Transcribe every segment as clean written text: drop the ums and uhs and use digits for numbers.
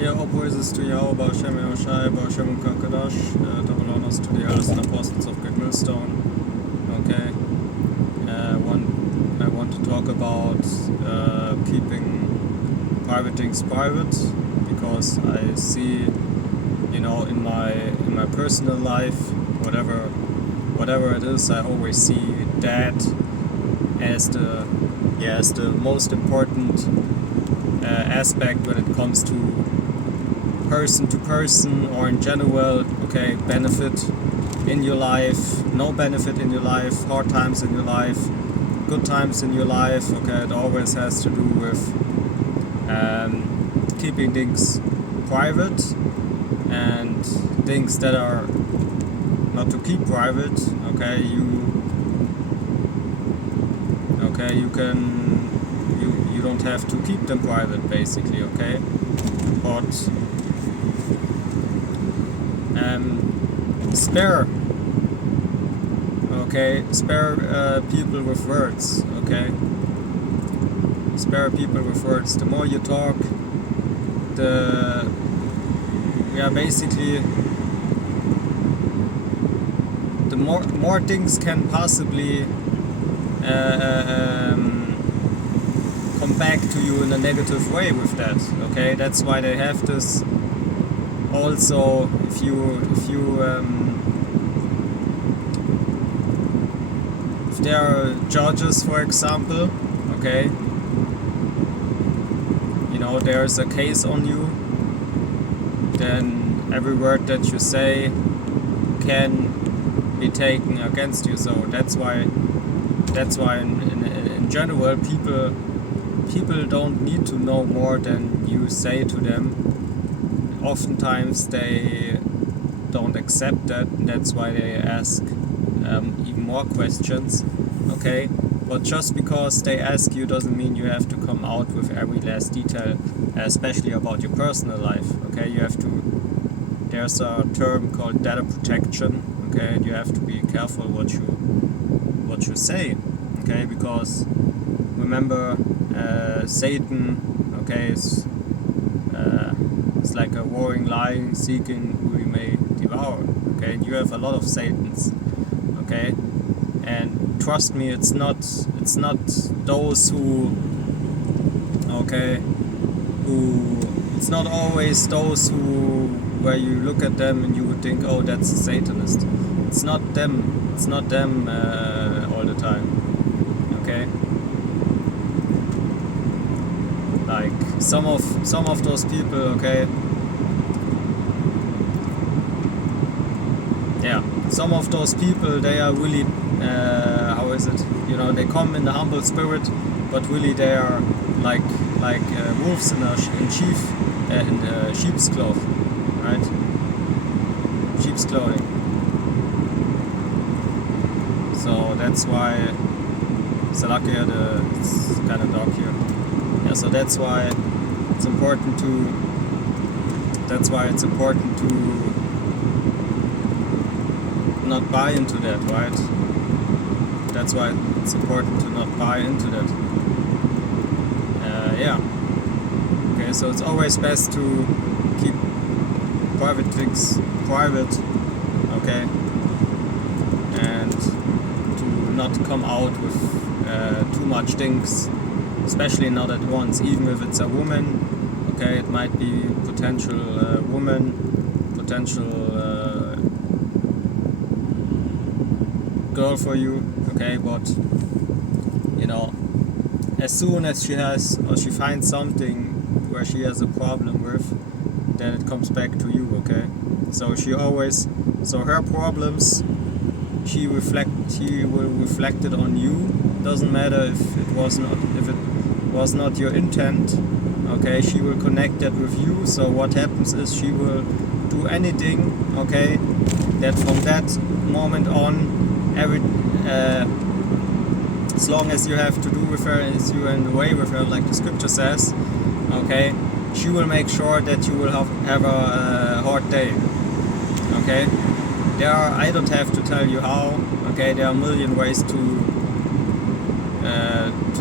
Here all praises to Yahweh, Hashem Yahushai, Hashem Kakadash, double honors to the elders and apostles of Great Millstone. Okay, I want to talk about keeping private things private, because I see, in my personal life, whatever it is, I always see that as the most important aspect when it comes to person, or in general, okay, benefit in your life, no benefit in your life, hard times in your life, good times in your life, okay, it always has to do with keeping things private, and things that are not to keep private, okay, you don't have to keep them private, basically, okay, but spare people with words, okay, spare people with words. The more you talk, basically the more things can possibly come back to you in a negative way with that, okay. That's why they have this. Also, if there are judges, for example, okay, there's a case on you, then every word that you say can be taken against you. So that's why in general, people don't need to know more than you say to them. Oftentimes they don't accept that, and that's why they ask even more questions, okay. But just because they ask you doesn't mean you have to come out with every last detail, especially about your personal life, okay. There's a term called data protection, okay, and you have to be careful what you say, okay, because remember, Satan, okay, is it's like a roaring lion seeking who he may devour, okay. You have a lot of Satans, okay, and trust me, it's not those it's not always those where you look at them and you would think, oh, that's a Satanist. It's not them all the time, okay. Like some of those people, okay, some of those people, they are really how is it, they come in a humble spirit, but really they are like wolves in sheep's cloth, right? Sheep's clothing. So that's why it's kind of dark here. Yeah, so that's why it's important to not buy into that, right? That's why it's important to not buy into that. Okay, so it's always best to keep private things private, okay, and to not come out with too much things, especially not at once, even if it's a woman, okay. It might be potential girl for you, okay, but as soon as she finds something where she has a problem with, then it comes back to you, okay. So her problems, she will reflect it on you. Doesn't matter if it was not your intent, okay. She will connect that with you. So what happens is she will do anything, okay, that from that moment on, as long as you have to do with her, as you're in the way with her, like the scripture says, okay, she will make sure that you will have a hard day, okay. I don't have to tell you how, okay. There are a million ways to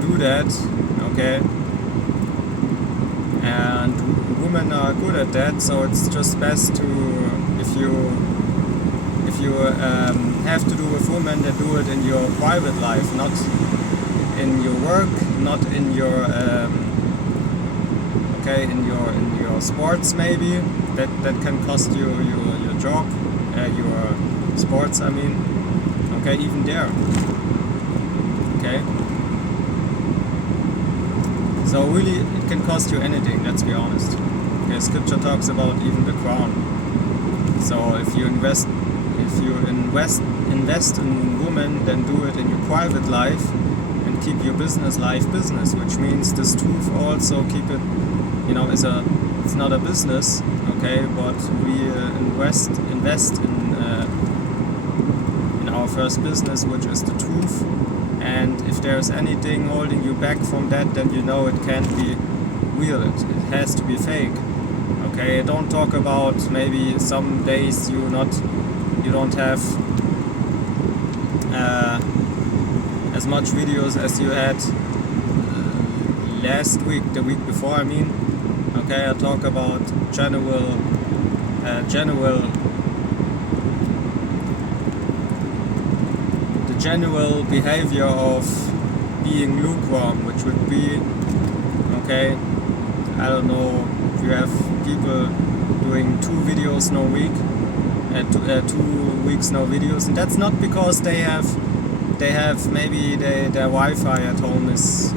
do that, okay. and women are good at that. So it's just best to, if you have to do with women, then do it in your private life, not in your work, not in your in your sports. Maybe that can cost you your job, your sports, I mean. Okay, even there. Okay. So really, it can cost you anything. Let's be honest. Okay, Scripture talks about even the crown. So if you invest in women, then do it in your private life and keep your business life business, which means this truth also keep it, it's not a business, okay, but we invest in our first business, which is the truth. And if there's anything holding you back from that, then it can't be real. It has to be fake. Okay, don't talk about maybe some days you don't have as much videos as you had last week, the week before, I mean. Okay, I talk about general behavior of being lukewarm, which would be, okay, I don't know, if you have people doing 2 videos no week, 2 weeks no videos, and that's not because they have maybe their Wi-Fi at home is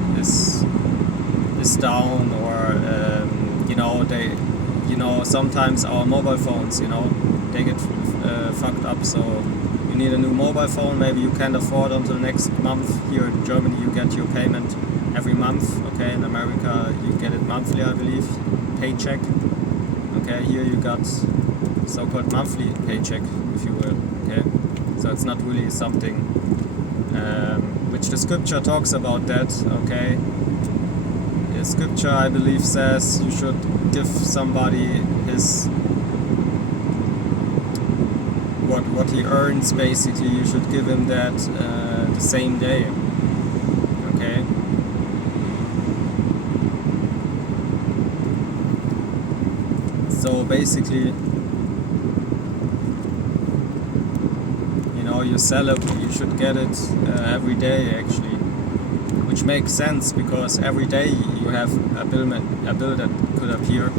down, or sometimes our mobile phones, they get fucked up, so you need a new mobile phone. Maybe you can't afford until next month. Here in Germany you get your payment every month. Okay, in America you get it monthly, I believe, paycheck. Okay, here you got so-called monthly paycheck, if you will. Okay, so it's not really something which the scripture talks about that. Okay, the scripture, I believe, says you should give somebody his what he earns. Basically, you should give him that the same day. Okay. So basically, you sell it, you should get it every day, actually, which makes sense, because every day you have a bill that could appear.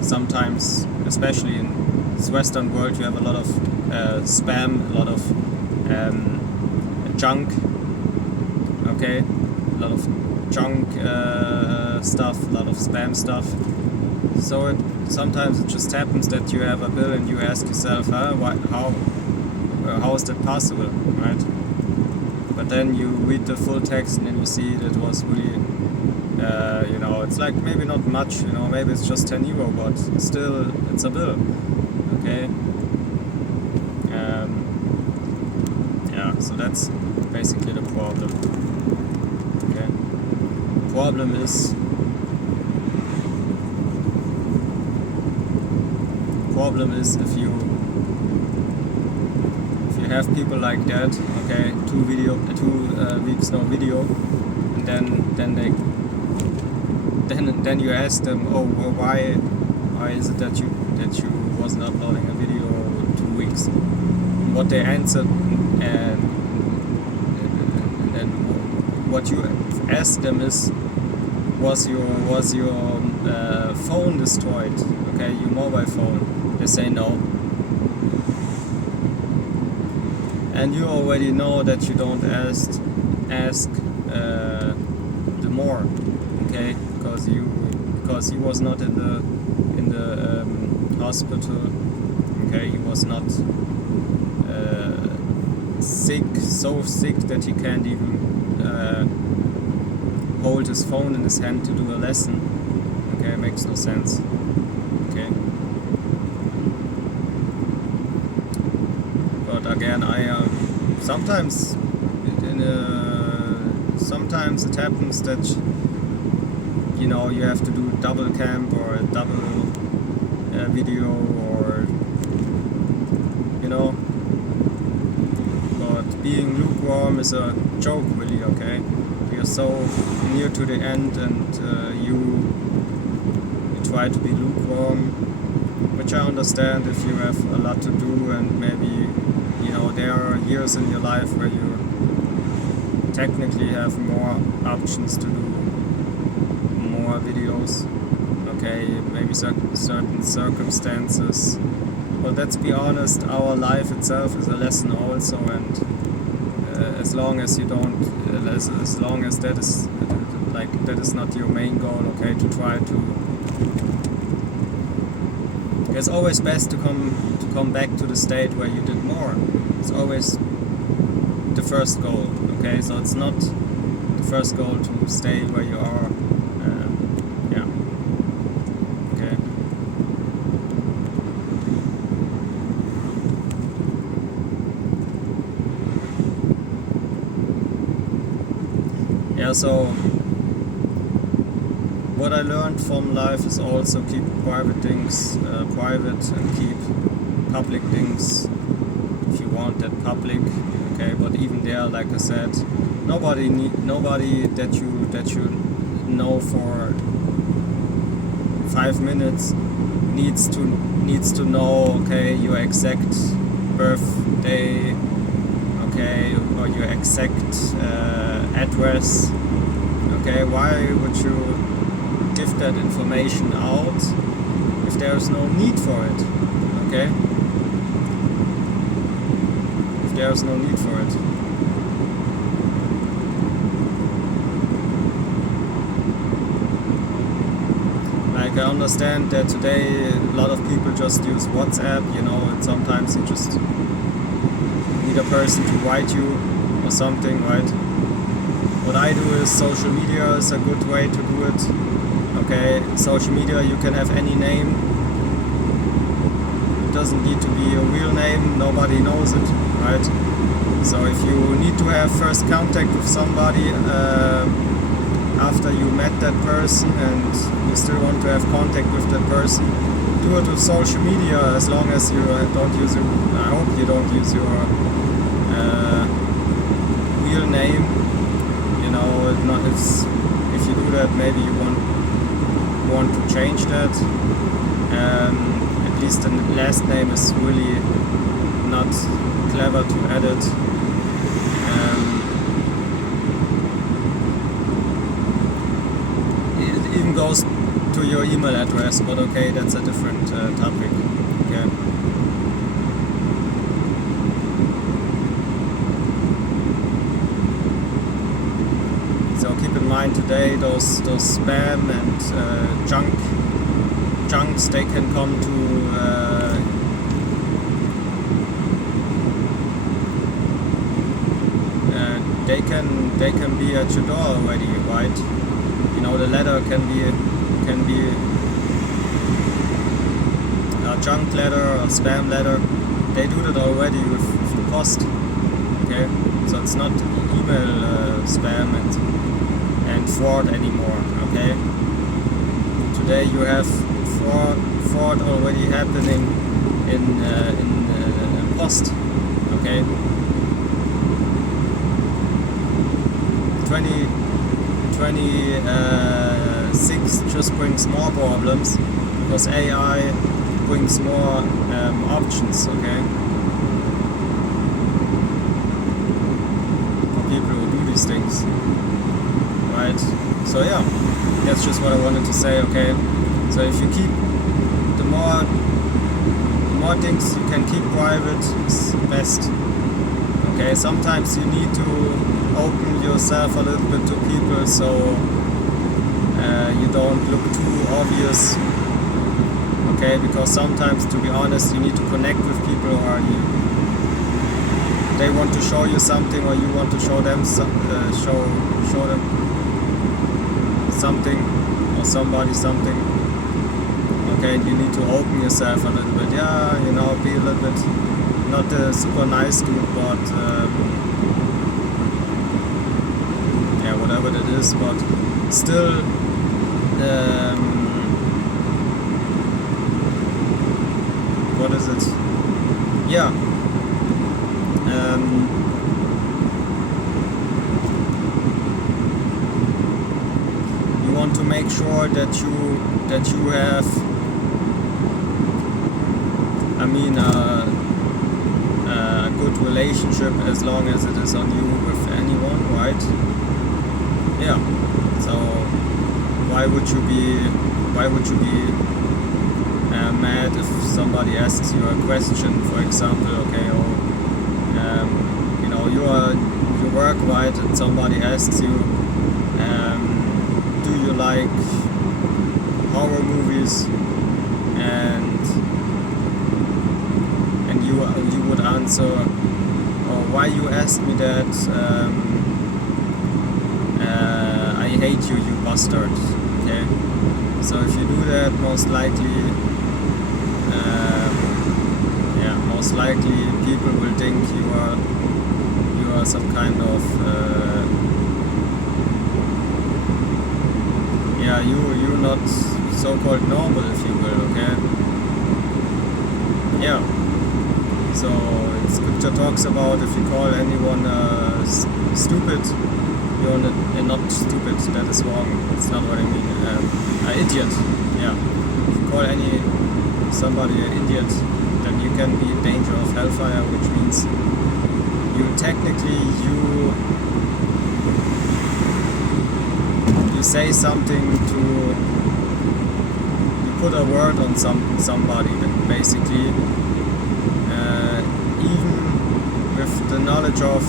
Sometimes, especially in this Western world, you have a lot of spam, a lot of junk. Okay, a lot of junk stuff, a lot of spam stuff. So sometimes it just happens that you have a bill and you ask yourself, how is that possible, right? But then you read the full text and then you see that it was really, it's like maybe not much, maybe it's just €10, but still it's a bill, okay? So that's basically the problem, okay? The problem is if you have people like that, okay, 2 weeks no video, and then you ask them, why is it that you wasn't uploading a video 2 weeks? And what they answered, and what you ask them is, was your phone destroyed? Okay, your mobile phone. They say no. And you already know that you don't ask the more, okay, because he was not in the hospital, okay, he was not so sick that he can't even hold his phone in his hand to do a lesson. Okay, it makes no sense. Okay. But again, sometimes it happens that you have to do double camp or a double video, or but being lukewarm is a joke, really. Okay, we are so near to the end, and you try to be lukewarm, which I understand if you have a lot to do and maybe, there are years in your life where you technically have more options to do more videos. Okay, maybe certain circumstances. But let's be honest, our life itself is a lesson also, and as long as you don't, as long as that is that is not your main goal, okay, to try to. It's always best to come back to the state where you did more. It's always the first goal, okay? So it's not the first goal to stay where you are. Yeah. Okay. Yeah. So what I learned from life is also keep private things private and keep public things, if you want that public, okay. But even there, like I said, nobody that you know for 5 minutes needs to know, okay, your exact birthday, okay, or your exact address, okay. Why would you give that information out if there is no need for it, okay? If there is no need for it. Like, I understand that today a lot of people just use WhatsApp, and sometimes you just need a person to write you or something, right? What I do is social media is a good way to do it. Okay, social media, you can have any name. It doesn't need to be a real name, nobody knows it, right? So if you need to have first contact with somebody after you met that person and you still want to have contact with that person, do it with social media, as long as you don't use your, I hope you don't use your real name. If you do that, maybe you want to change that. At least the last name is really not clever to edit. It even goes to your email address, but okay, that's a different topic. Okay. So keep in mind today those spam and junks, they can come to they can be at your door already, right? The letter can be a junk letter or spam letter. They do that already with the post. Okay, so it's not email spam and fraud anymore. Okay, today you have fraud already happening in post. Okay, 2026 just brings more problems because AI brings more options. Okay, for people who do these things, right? So yeah, that's just what I wanted to say. Okay, so if you keep the more things you can keep private is best. Okay, sometimes you need to open yourself a little bit to people, so you don't look too obvious. Okay, because sometimes, to be honest, you need to connect with people, or they want to show you something, or you want to show them show them something, or somebody something. Okay, you need to open yourself a little bit. Yeah, be a little bit not a super nice dude, but yeah, whatever that is, but still. What is it? Yeah. You want to make sure that you that you have, I mean, a good relationship as long as it is on you with anyone, right? Yeah. So why would you be mad if somebody asks you a question, for example, okay, you know, you work, right, and somebody asks you, do you like horror movies, and you would answer, oh, why you ask me that, I hate you, you bastard. Okay, so if you do that, most likely people will think you are some kind of you're not so-called normal, if you will. Okay, yeah. So scripture talks about if you call anyone stupid, you're not stupid. That is wrong. That's not what I mean. An idiot. Yeah. If you call somebody an idiot, then you can be in danger of hellfire, which means you technically you say something you put a word on somebody, basically, even with the knowledge of,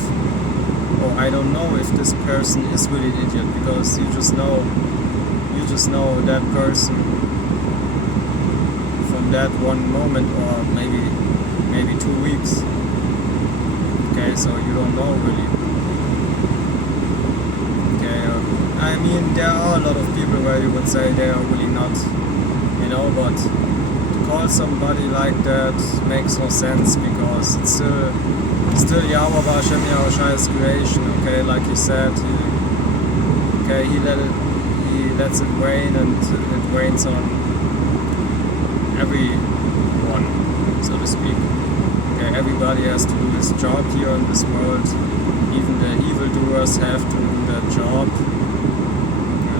oh, I don't know if this person is really an idiot, because you just know that person from that one moment, or maybe 2 weeks. Okay, so you don't know really. Okay, I mean, there are a lot of people where you would say they are really not, but to call somebody like that makes no sense, because it's still Yahweh Hashem Yahushai's creation. Okay, like he said, he lets it rain, and it rains on everyone, so to speak. Okay, everybody has to do his job here in this world. Even the evildoers have to do their job.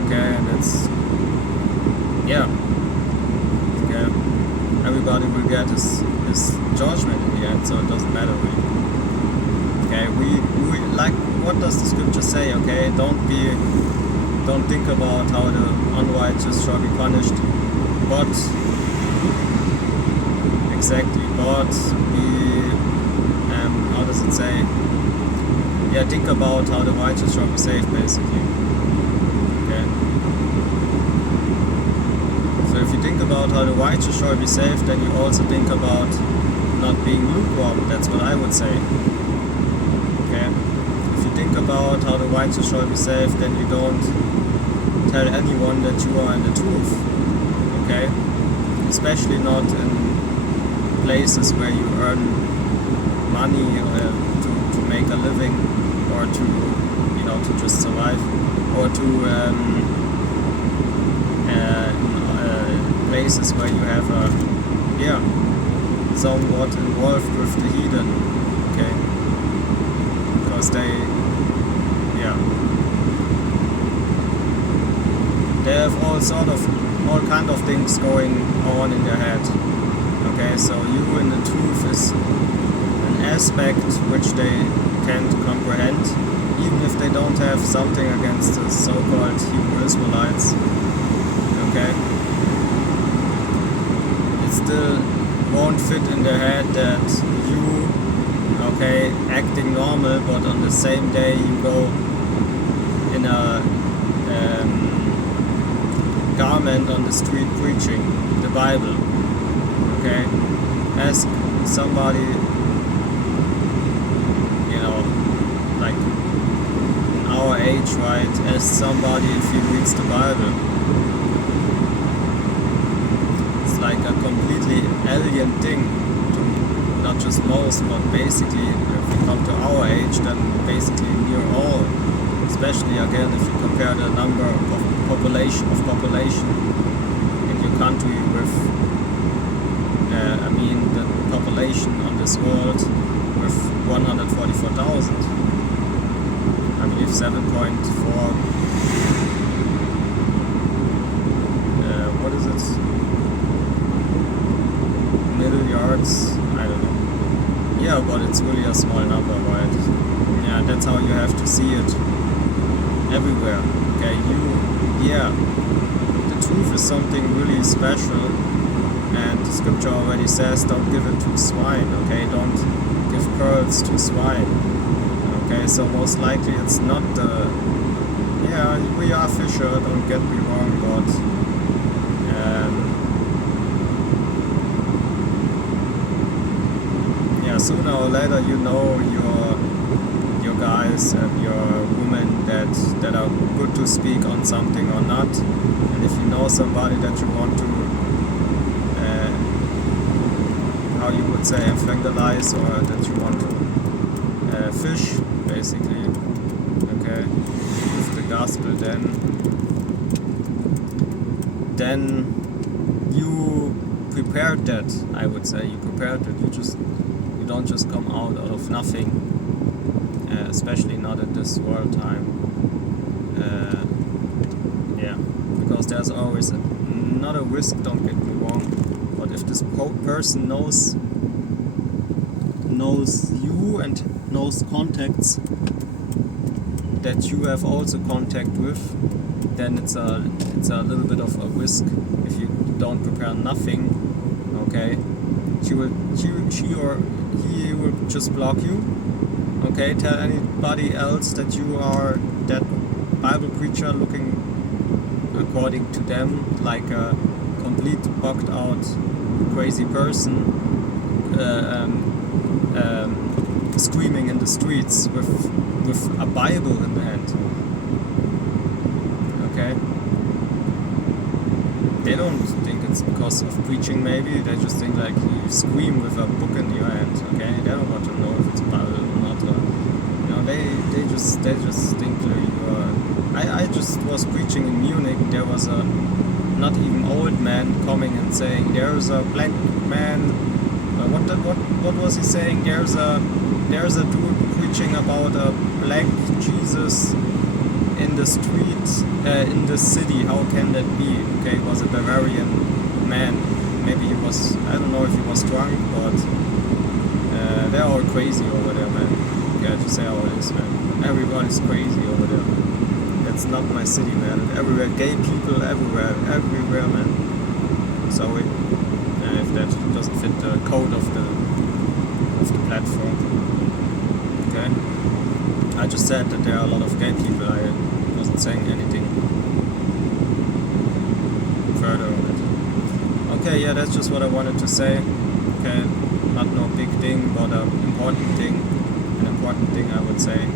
Okay, and it's, yeah. Okay, everybody will get his judgment in the end, so it doesn't matter really. Okay, we like, what does the scripture say? Okay, don't think about how the unrighteous shall be punished, but be, how does it say? Yeah, think about how the righteous shall be saved, basically. Okay. So if you think about how the righteous shall be saved, then you also think about not being lukewarm. That's what I would say. Okay. If you think about how the righteous shall be saved, then you don't tell anyone that you are in the truth. Okay. Especially not in places where you earn money to make a living, or to just survive, or to places where you have somewhat involved with the heathen. Okay, because they have all kind of things going on in their head. Okay, so you in the truth is an aspect which they can't comprehend, even if they don't have something against the so-called Hebrew Israelites. Okay, it still won't fit in their head that you, acting normal, but on the same day you go in a garment on the street preaching the Bible. Okay, ask somebody, like our age, right? Ask somebody if he reads the Bible. It's like a completely alien thing to not just most, but basically, if we come to our age, then basically near all. Especially again, if you compare the number of population in your country with. The population on this world with 144,000. I believe 7.4. What what is it? Middle yards? I don't know. Yeah, but it's really a small number, right? Yeah, that's how you have to see it everywhere. Okay, the truth is something really special, and the scripture already says, don't give it to swine, okay? Don't give pearls to swine. Okay, so most likely it's not we are fisher, don't get me wrong, but sooner or later you know your guys and your women that are good to speak on something or not. And if you know somebody that you want to how you would say evangelize, or that you want to fish basically, okay, with the gospel, then you prepared that. I would say you prepared it. You don't just come out of nothing, especially not at this world time. Because there's always not a risk, don't get me wrong, but if this person knows you and knows contacts that you have also contact with, then it's a little bit of a risk if you don't prepare nothing. Okay, she or he will just block you. Okay, tell anybody else that you are that Bible preacher looking according to them like a complete bugged out crazy person, screaming in the streets with a Bible in the hand. Okay, they don't think it's because of preaching. Maybe they just think like you scream with a book in your hand. Okay, they don't want to know if it's a Bible or not. They just think you are. I just was preaching in Munich. There was a not even old man coming and saying, "There's a black man." What was he saying? There's a dude preaching about a black Jesus in the street, in the city. How can that be? Okay, it was a Bavarian man. Maybe he was, I don't know if he was drunk, but they're all crazy over there, man. Okay, just say how it is, man. Everybody's crazy over there. That's not my city, man. Everywhere, gay people, everywhere, man. So if that doesn't fit the code of the platform, okay. I just said that there are a lot of gay people. I wasn't saying anything further on it. Okay, yeah, that's just what I wanted to say. Okay, not no big thing, but an important thing I would say.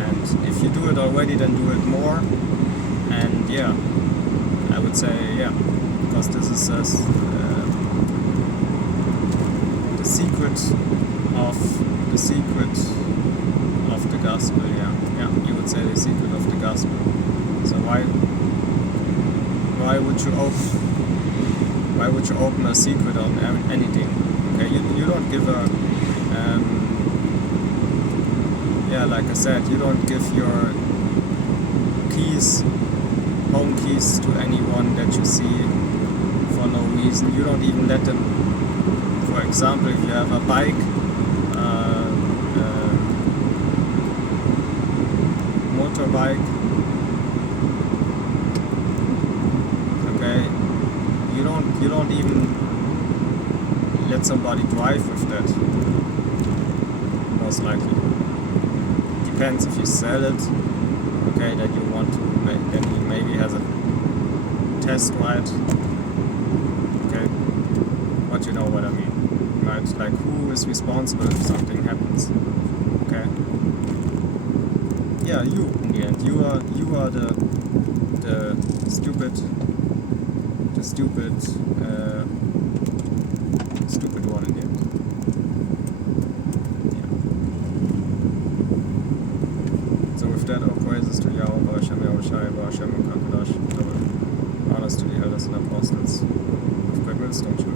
And if you do it already, then do it more. And yeah, I would say because this is the secret of the gospel. Yeah, you would say the secret of the gospel. So why would you open a secret on anything? Okay, you don't give a like I said, you don't give your home keys to anyone that you see for no reason. You don't even let them. For example, if you have a bike, motorbike, okay, you don't even let somebody drive with that. Most likely. Depends if you sell it. Okay, that you want to then he maybe has a test ride. Okay, but you know what I mean, right? Like, who is responsible if something happens? Okay. Yeah, you in the end. You are the stupid one in the end. So with that, all praises to Yahweh, Hashem Yahushai, Hashem Kakadash, honors to the elders and apostles of prevails, don't you?